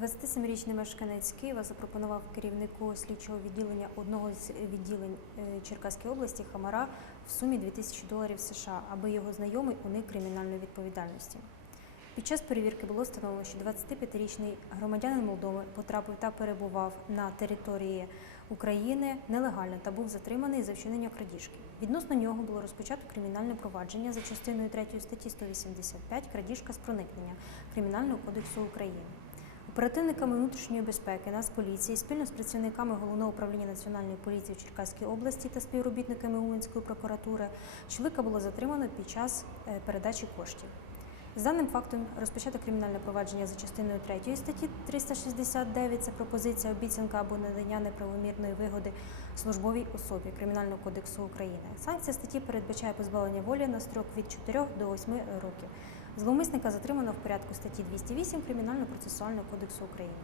27-річний мешканець Києва запропонував керівнику слідчого відділення одного з відділень е, Черкаської області Хамара в сумі 2000 доларів США, аби його знайомий уник кримінальної відповідальності. Під час перевірки було встановлено, що 25-річний громадянин Молдови потрапив та перебував на території України нелегально та був затриманий за вчинення крадіжки. Відносно нього було розпочато кримінальне провадження за частиною 3 статті 185 крадіжка з проникнення Кримінального кодексу України. Оперативниками внутрішньої безпеки Нацполіції спільно з працівниками головного управління національної поліції в Черкаській області та співробітниками Уманської прокуратури чоловіка було затримано під час е, передачі коштів. З даним фактом розпочато кримінальне провадження за частиною 3 статті 369 це пропозиція, обіцянка або надання неправомірної вигоди службовій особі Кримінального кодексу України. Санкція статті передбачає позбавлення волі на строк від 4 до 8 років. Зловмисника затримано в порядку статті 208 Кримінально-процесуального кодексу України.